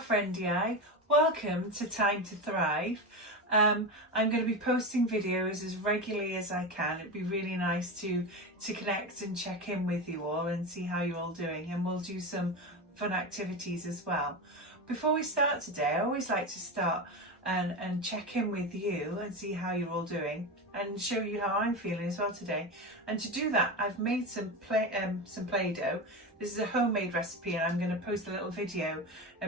Friendy. Welcome to Time to Thrive. I'm going to be posting videos as regularly as I can. It'd be really nice to connect and check in with you all and see how you're all doing, and we'll do some fun activities as well. Before we start today, I always like to start and check in with you and see how you're all doing and show you how I'm feeling as well today. And to do that, I've made some Play-Doh. This is a homemade recipe, and I'm going to post a little video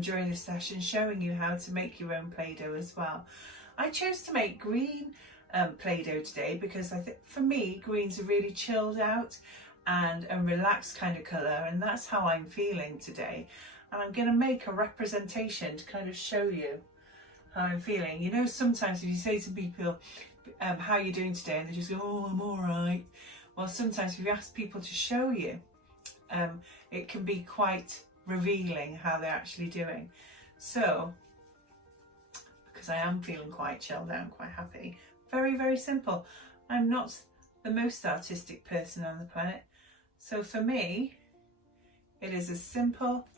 during this session showing you how to make your own Play-Doh as well. I chose to make green Play-Doh today because I think for me green's a really chilled out and a relaxed kind of colour, and that's how I'm feeling today. And I'm going to make a representation to kind of show you how I'm feeling. You know, sometimes if you say to people how you're doing today and they just go, oh, I'm all right. Well, sometimes if you ask people to show you, it can be quite revealing how they're actually doing. So, because I am feeling quite chilled out and quite happy, very, very simple. I'm not the most artistic person on the planet. So for me, it is as simple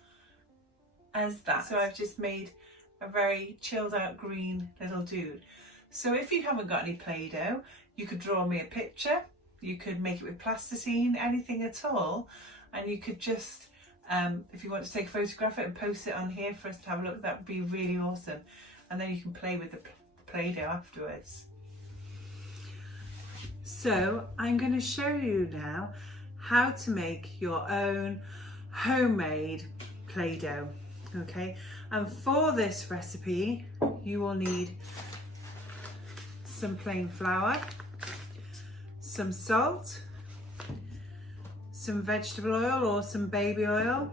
as that. So I've just made a very chilled out green little dude. So if you haven't got any Play-Doh, you could draw me a picture, you could make it with plasticine, anything at all, and you could just, if you want to take a photograph of it and post it on here for us to have a look, that would be really awesome. And then you can play with the Play-Doh afterwards. So I'm going to show you now how to make your own homemade Play-Doh. Okay, and for this recipe you will need some plain flour, some salt, some vegetable oil or some baby oil,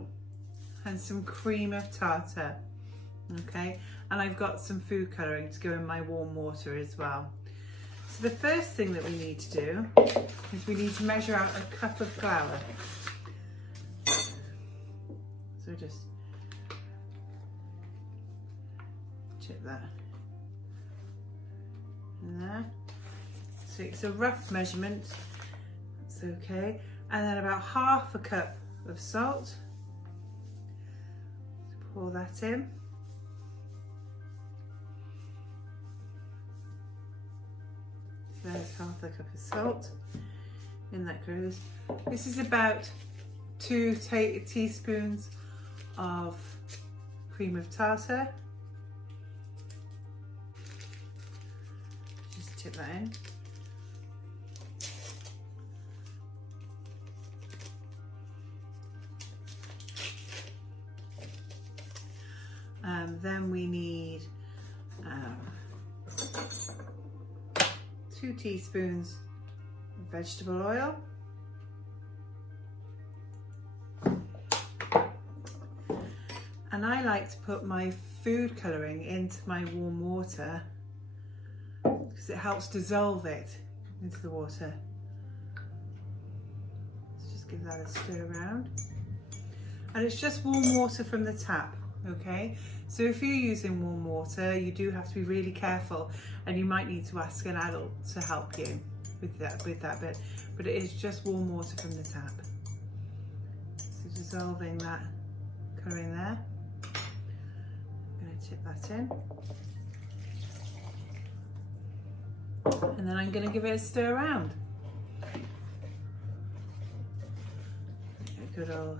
and some cream of tartar. Okay, and I've got some food colouring to go in my warm water as well. So the first thing that we need to do is we need to measure out a cup of flour. So just chip that in there. So it's a rough measurement, that's okay. And then about half a cup of salt. So pour that in. So there's half a cup of salt. In that goes. This is about 2 teaspoons of cream of tartar. Just tip that in. Then we need 2 teaspoons of vegetable oil. And I like to put my food colouring into my warm water because it helps dissolve it into the water. Let's just give that a stir around. And it's just warm water from the tap, okay? So if you're using warm water, you do have to be really careful, and you might need to ask an adult to help you with that bit. But it is just warm water from the tap. So dissolving that colouring there. I'm going to tip that in. And then I'm going to give it a stir around. A good old...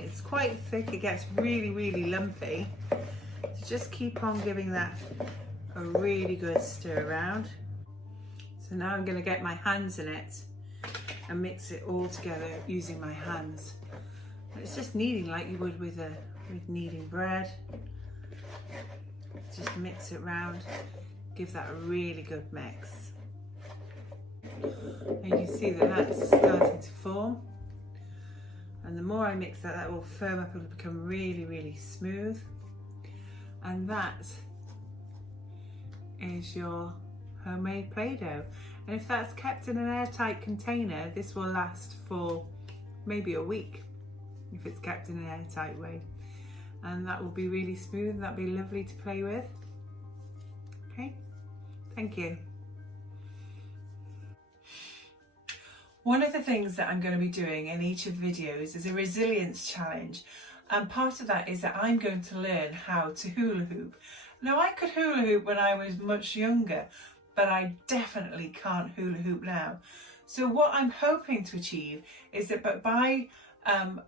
It's quite thick, it gets really, really lumpy. So just keep on giving that a really good stir around. So now I'm going to get my hands in it and mix it all together using my hands. It's just kneading like you would with kneading bread. Just mix it round, give that a really good mix. And you can see that that's starting to form. And the more I mix that, that will firm up and become really, really smooth. And that is your homemade Play-Doh. And if that's kept in an airtight container, this will last for maybe a week if it's kept in an airtight way. And that will be really smooth, and that'll be lovely to play with. Okay, thank you. One of the things that I'm going to be doing in each of the videos is a resilience challenge, and part of that is that I'm going to learn how to hula hoop. Now, I could hula hoop when I was much younger, but I definitely can't hula hoop now. So what I'm hoping to achieve is that by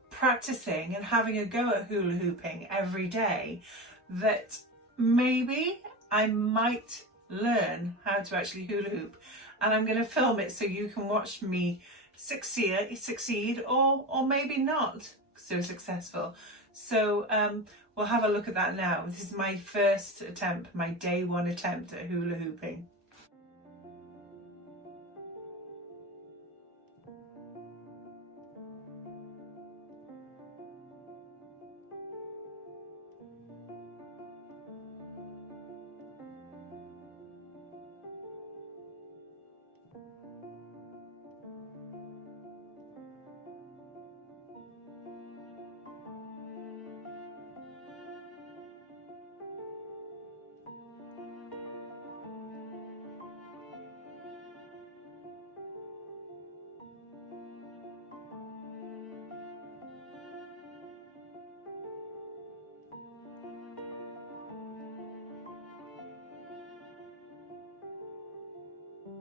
practicing and having a go at hula hooping every day, that maybe I might learn how to actually hula hoop, and I'm going to film it so you can watch me succeed or maybe not so successful. So we'll have a look at that now. This is my first attempt, my day one attempt at hula hooping.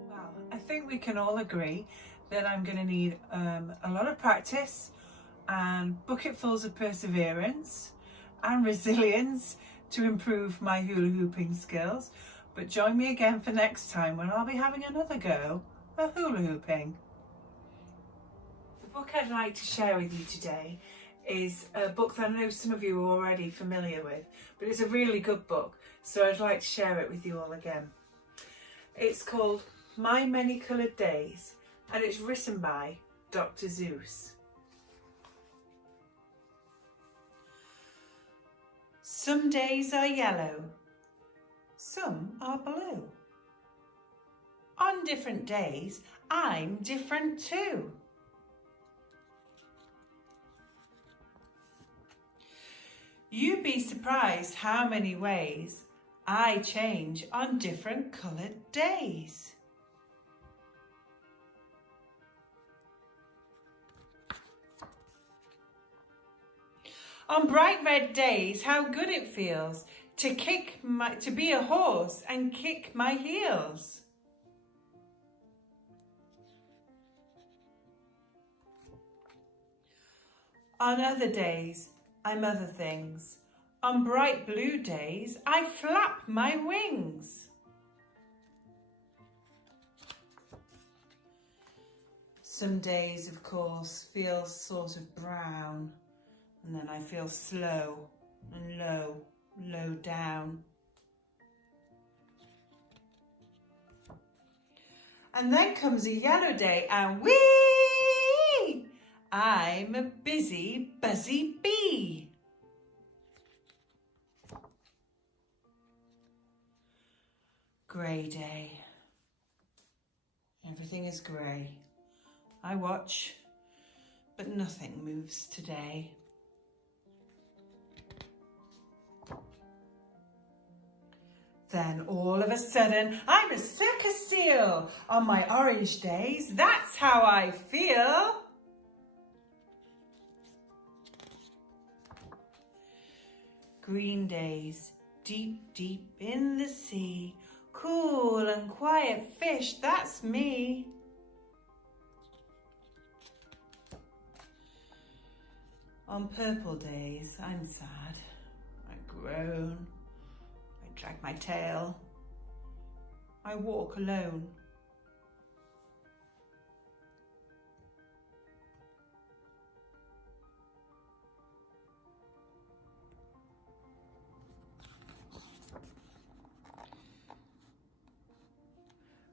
Well, I think we can all agree that I'm going to need a lot of practice and bucketfuls of perseverance and resilience to improve my hula hooping skills. But join me again for next time when I'll be having another go at hula hooping. The book I'd like to share with you today is a book that I know some of you are already familiar with, but it's a really good book, so I'd like to share it with you all again. It's called My Many Coloured Days, and it's written by Dr. Seuss. Some days are yellow, some are blue. On different days, I'm different too. You'd be surprised how many ways I change on different coloured days. On bright red days, how good it feels to be a horse and kick my heels. On other days, I'm other things. On bright blue days, I flap my wings. Some days, of course, feel sort of brown, and then I feel slow and low down. And then comes a yellow day and whee! I'm a busy, buzzy bee. Grey day. Everything is grey. I watch, but nothing moves today. Then all of a sudden, I'm a circus seal. On my orange days, that's how I feel. Green days, deep, deep in the sea. Cool and quiet fish, that's me. On purple days, I'm sad. I groan. I drag my tail. I walk alone.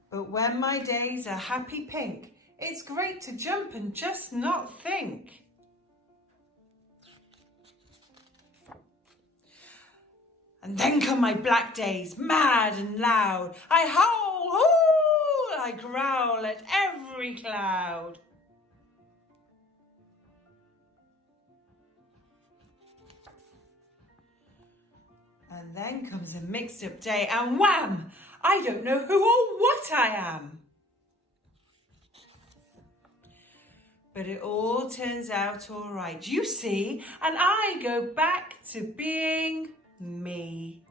But when my days are happy pink, it's great to jump and just not think. And then come my black days, mad and loud. I howl, hoo! I growl at every cloud. And then comes a mixed up day and wham! I don't know who or what I am. but it all turns out all right. You see, and I go back to being me.